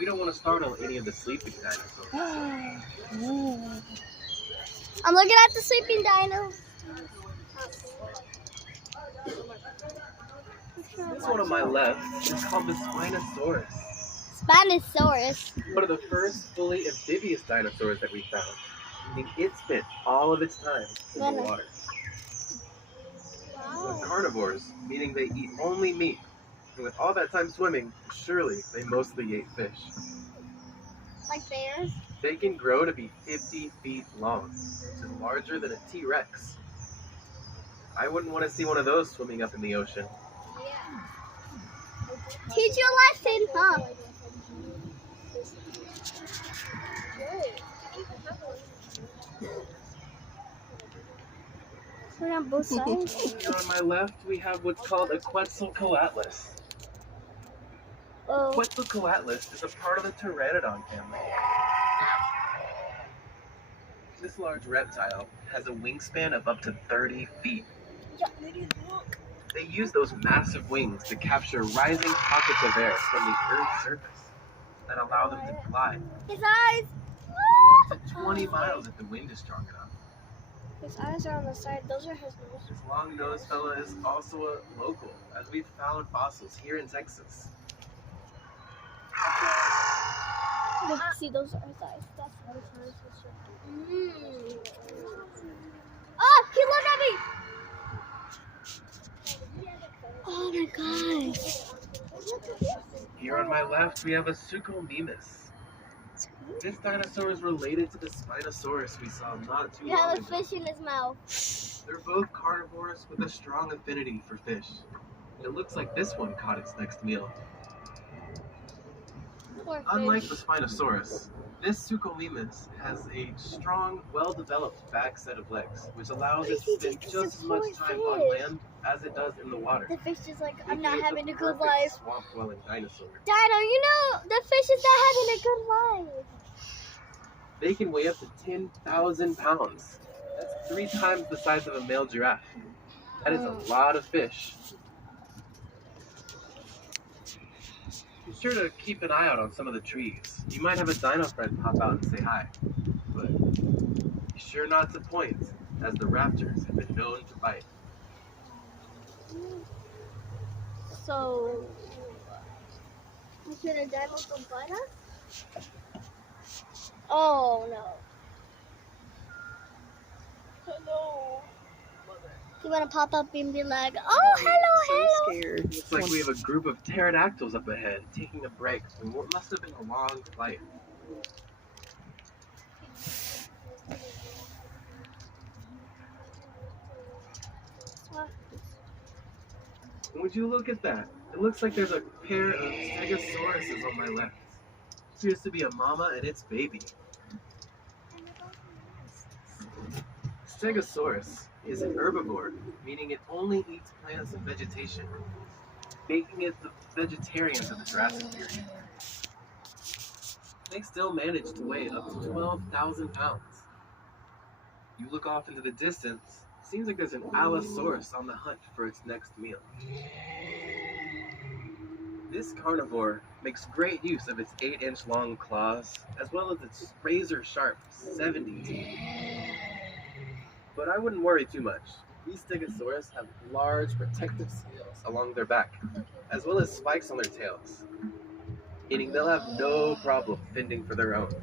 We don't want to startle any of the sleeping dinosaurs. I'm looking at the sleeping dino. This one on my left is called the Spinosaurus. Spinosaurus. One of the first fully amphibious dinosaurs that we found, meaning it spent all of its time in the water. They're carnivores, meaning they eat only meat. And with all that time swimming, surely they mostly ate fish. Like bears? They can grow to be 50 feet long, which is larger than a T-Rex. I wouldn't want to see one of those swimming up in the ocean. Teach your lesson, huh? We're on both sides. Here on my left, we have what's called a Quetzalcoatlus. Oh. Quetzalcoatlus is a part of the Pteranodon family. This large reptile has a wingspan of up to 30 feet. They use those massive wings to capture rising pockets of air from the Earth's surface that allow them to glide His eyes! to 20 miles if the wind is strong enough. His eyes are on the side. Those are his nose. This long-nosed fella is also a local, as we've found fossils here in Texas. Look, see, those are his eyes. That's his eyes. Oh, he looked at me! Oh my gosh. Here on my left, we have a Suchomimus. This dinosaur is related to the Spinosaurus we saw not too He long had a ago. fish in his mouth. They're both carnivores with a strong affinity for fish. It looks like this one caught its next meal. Poor fish. Unlike the Spinosaurus, this Suchomimus has a strong, well-developed back set of legs, which allows it to spend just as much time on land as it does in the water. The fish is like, I'm Making not it having the a good perfect life. swamp-dwelling dinosaur. Dino, you know, the fish is not having a good life. They can weigh up to 10,000 pounds. That's 3 times the size of a male giraffe. That is a lot of fish. Be sure to keep an eye out on some of the trees. You might have a dino friend pop out and say hi. But be sure not to point, as the raptors have been known to bite. So, can a dino come bite us? Oh no. Hello. You want to pop up and be like, oh, hello, hello. Scared. Looks like we have a group of pterodactyls up ahead, taking a break from what must have been a long flight. Would you look at that? It looks like there's a pair of Stegosauruses on my left. Appears to be a mama and its baby. Stegosaurus is an herbivore, meaning it only eats plants and vegetation, making it the vegetarians of the Jurassic period. They still manage to weigh up to 12,000 pounds. You look off into the distance, seems like there's an Allosaurus on the hunt for its next meal. This carnivore makes great use of its 8-inch long claws, as well as its razor-sharp 70 teeth. But I wouldn't worry too much. These Stegosaurus have large protective scales along their back, as well as spikes on their tails, meaning they'll have no problem fending for their own.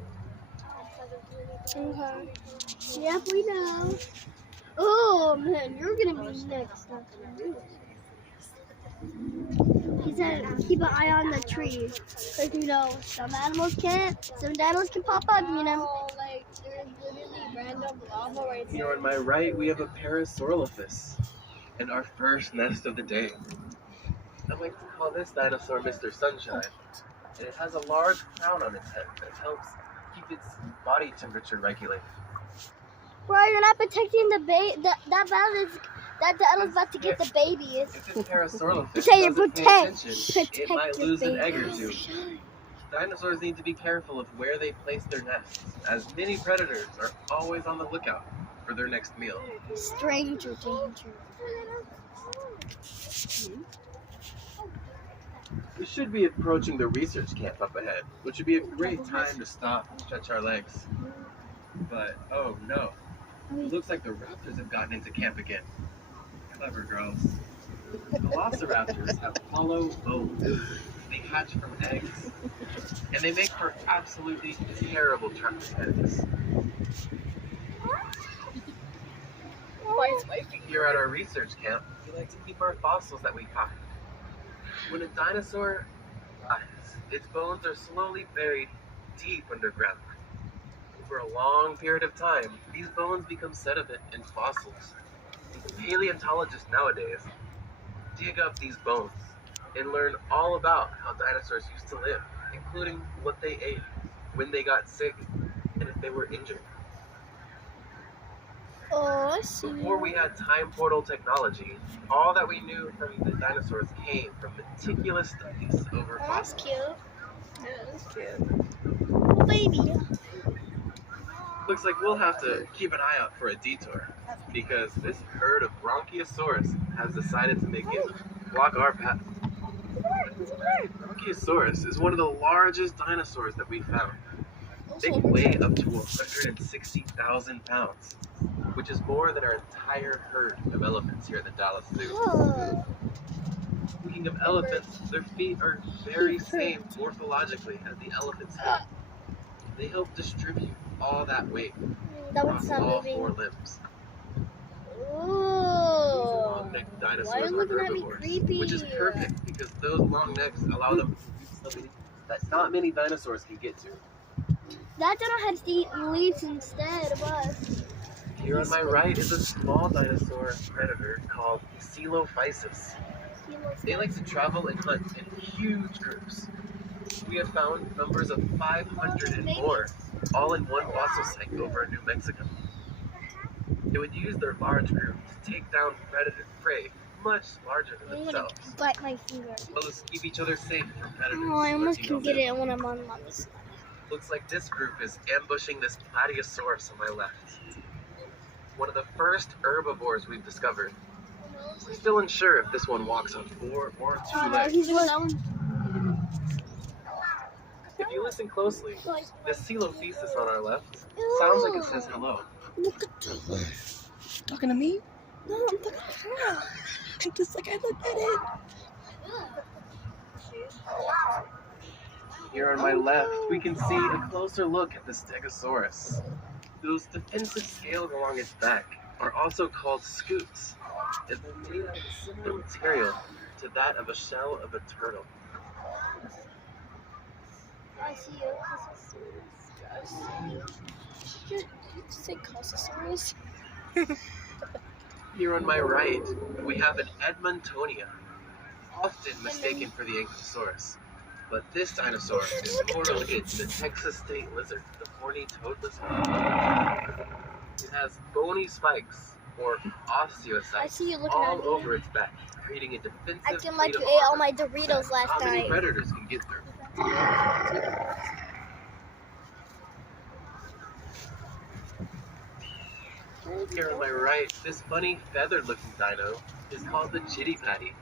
Okay. Yep, we know. Oh man, you're gonna be next. He said, keep an eye on the trees. Like, you know, some animals can't, some dinos can pop up, you know. Like, there's literally random lava right Here on my right, we have a Parasaurolophus, and our first nest of the day. I like to call this dinosaur Mr. Sunshine, and it has a large crown on its head that helps keep its body temperature regulated. Bro, you're not protecting the baby. That is about to get the baby. If this Parasaurolophus You say you doesn't pay attention, protect it might your lose an baby. egg or two. Dinosaurs need to be careful of where they place their nests, as many predators are always on the lookout for their next meal. Stranger danger. We should be approaching the research camp up ahead, which would be a great time to stop and stretch our legs. But, oh no, it looks like the raptors have gotten into camp again. Clever girls. Velociraptors have hollow bones. They hatch from eggs, and they make for absolutely terrible trapeze. Here at our research camp, we like to keep our fossils that we find. When a dinosaur dies, its bones are slowly buried deep underground. For a long period of time, these bones become sediment and fossils. Paleontologists nowadays dig up these bones and learn all about how dinosaurs used to live, including what they ate, when they got sick, and if they were injured. Oh, I see. Before we had time portal technology, all that we knew from the dinosaurs came from meticulous studies over That's fossils. cute. Yeah, that's cute. Oh, baby. Looks like we'll have to keep an eye out for a detour, because this herd of Bronchiosaurus has decided to make it block our path. Bronchiosaurus is one of the largest dinosaurs that we found. They can weigh up to 160,000 pounds, which is more than our entire herd of elephants here at the Dallas Zoo. Oh. Speaking of elephants, their feet are very same morphologically as the elephant's feet. They help distribute all that weight That one's across not all moving. 4 limbs. These Oh. long-necked Why are dinosaurs you are looking at me herbivores, creepy? which is perfect because those long necks allow them to do something that not many dinosaurs can get to. That dino has to eat leaves instead of us. Here on my right is a small dinosaur predator called Coelophysis. They like to travel and hunt in huge groups. We have found numbers of 500 and more, all in one fossil site over in New Mexico. They would use their large group to take down predator prey much larger than I'm gonna themselves, bite my finger. as well as keep each other safe from predators. Oh, I almost lurking can on get them. it when I'm on this side. Looks like this group is ambushing this Plateosaurus on my left. One of the first herbivores we've discovered. We're still unsure if this one walks on 4 or 2 legs. He's doing that one. If you listen closely, this Coelophysis on our left sounds like it says hello. Look at that. Talking to me? No, I'm talking to her. And just like I looked at it. Here on my left, we can see a closer look at the Stegosaurus. Those defensive scales along its back are also called scutes, and they're made out of a similar material to that of a shell of a turtle. I see you. Did you say Cososaurus? Here on my right, we have an Edmontonia, often mistaken for the Ankylosaurus. But this dinosaur is more related to the Texas state lizard, the horny toadless one. It has bony spikes, or I osteocytes, see you looking all at over me. its back, creating a defensive Acting like plate you of ate all armor my Doritos last not many night. predators can get through. Here on my right, this funny feathered-looking dino is called the Chitty Patty.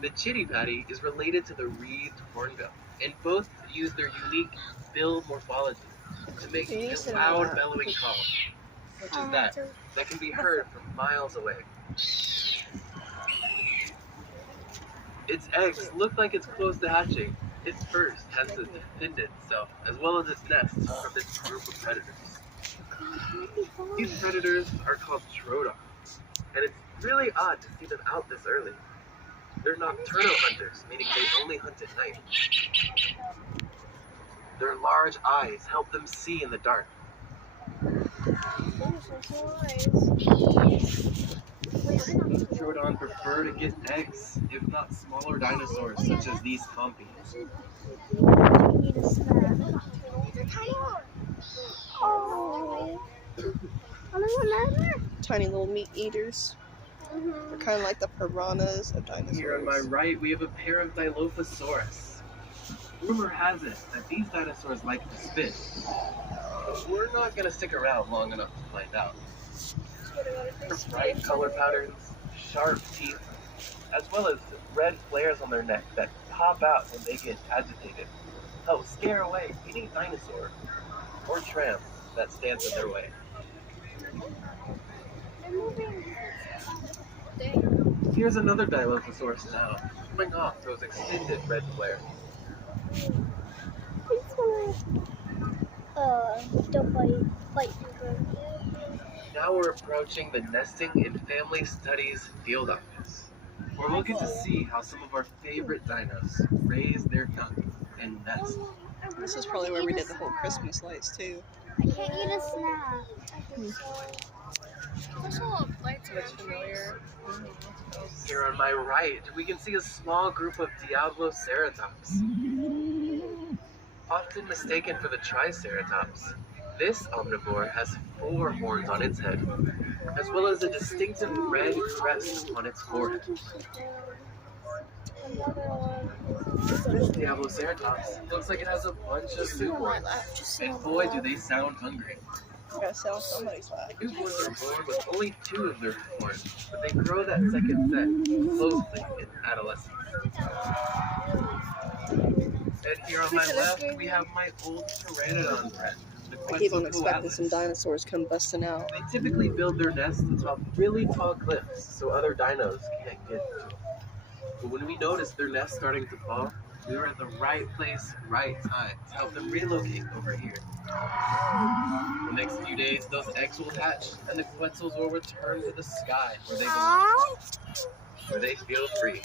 The Chitty Patty is related to the wreathed hornbill, and both use their unique bill morphology to make Can you a sit loud on that? bellowing call, such as that can be heard from miles away. Its eggs look like it's close to hatching. It first has to defend itself, as well as its nest, from this group of predators. These predators are called troodons, and it's really odd to see them out this early. They're nocturnal hunters, meaning they only hunt at night. Their large eyes help them see in the dark. Troodons prefer to get eggs, if not smaller dinosaurs, such as these Compy. Need a snack. Oh. Tiny little meat eaters. They're kind of like the piranhas of dinosaurs. Here on my right, we have a pair of Dilophosaurus. Rumor has it that these dinosaurs like to spit. But we're not going to stick around long enough to find out. Their bright color patterns, sharp teeth, as well as red flares on their neck that pop out when they get agitated, help scare away any dinosaur or tram that stands in their way. They're moving. Here's another Dilophosaurus now, showing off those extended red flares. Don't bite. Now we're approaching the Nesting and Family Studies field office, where we'll get to see how some of our favorite dinos raise their young and nest. This is probably where we did the whole Christmas lights too. I can't eat a snack. This all lights looks familiar. Here on my right, we can see a small group of Diabloceratops. Often mistaken for the Triceratops, this omnivore has 4 horns on its head, as well as a distinctive red crest on its forehead. This Diabloceratops looks like it has a bunch of newborns, and boy do they sound hungry. You gotta sit on somebody's lap. Newborns are born with only 2 of their horns, but they grow that second set closely in adolescence. And here on my left, we have my old Pteranodon friend, the I keep on expecting Quetzalcoatlus. some dinosaurs come busting out. They typically build their nests atop really tall cliffs so other dinos can't get to them. But when we noticed their nest starting to fall, we were at the right place, right time to help them relocate over here. The next few days, those eggs will hatch, and the Quetzals will return to the sky where they belong, where they feel free.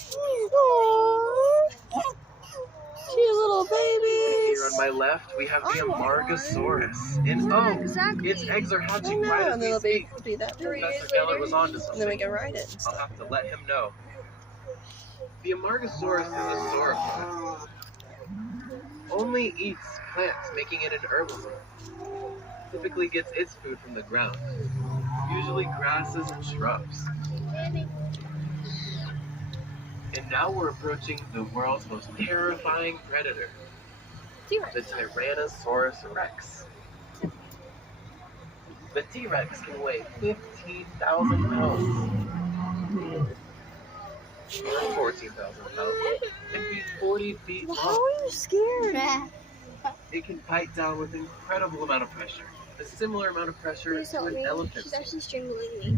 Cute little babies. Here on my left, we have the Amargasaurus. And its eggs are hatching right And as they'll we speak. be that big. Professor Geller was on to And then we something. can ride it and I'll stuff. have to let him know. The Amargasaurus is a sauropod. Only eats plants, making it an herbivore. Typically gets its food from the ground, usually grasses and shrubs. And now we're approaching the world's most terrifying predator, the Tyrannosaurus Rex. The T-Rex can weigh 15,000 pounds. Or 14,000 pounds. And be 40 feet How long. are you scared? It can bite down with incredible amount of pressure. A similar amount of pressure Please to help an me. elephant. She's actually strangling me.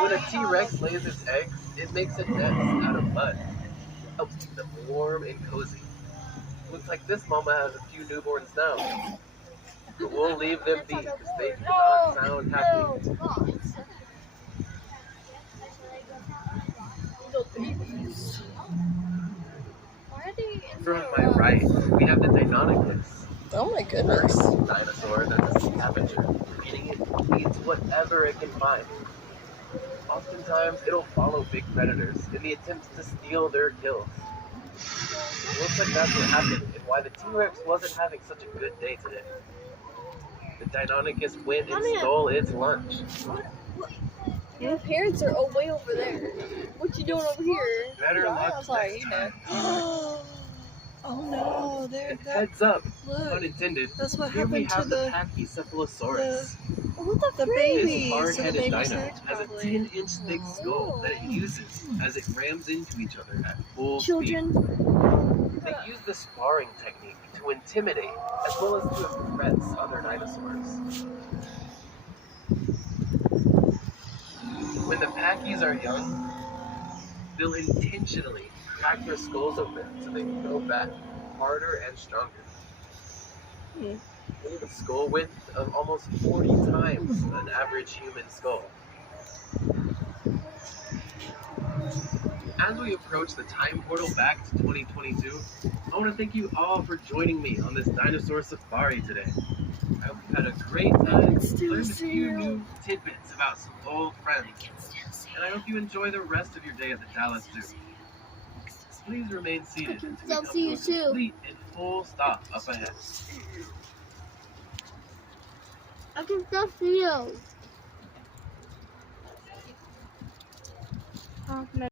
When a T-Rex lays its eggs, it makes a nest out of mud. Helps keep them warm and cozy. Looks like this mama has a few newborns now. But we'll leave them be because they do not sound happy. From my right, we have the Deinonychus. Oh my First goodness. dinosaur that's a scavenger, meaning it eats whatever it can find. Oftentimes, it'll follow big predators in the attempt to steal their kills. Looks like that's what happened and why the T-Rex wasn't having such a good day today. The Deinonychus went and stole its lunch. Your parents are way over there. What you doing over here? Better I luck was like, next you time. know. Oh no, there And that heads up, look. unintended, That's what here we happened to have the the Pachycephalosaurus. what the This babies. So the hard-headed babies dino next has a probably. 10-inch thick skull that it uses as it rams into each other at full speed. Children. They use the sparring technique to intimidate as well as to impress other dinosaurs. When the Pachy's are young, they'll intentionally crack their skulls open so they can grow back harder and stronger. Hmm. They have a skull width of almost 40 times an average human skull. As we approach the time portal back to 2022, I want to thank you all for joining me on this dinosaur safari today. I hope you had a great time, learned a few new tidbits about some old friends, and I hope you enjoy the rest of your day at the Dallas Zoo. Please remain seated until we I'll come see you to a too. complete and full stop up ahead. I can still see you.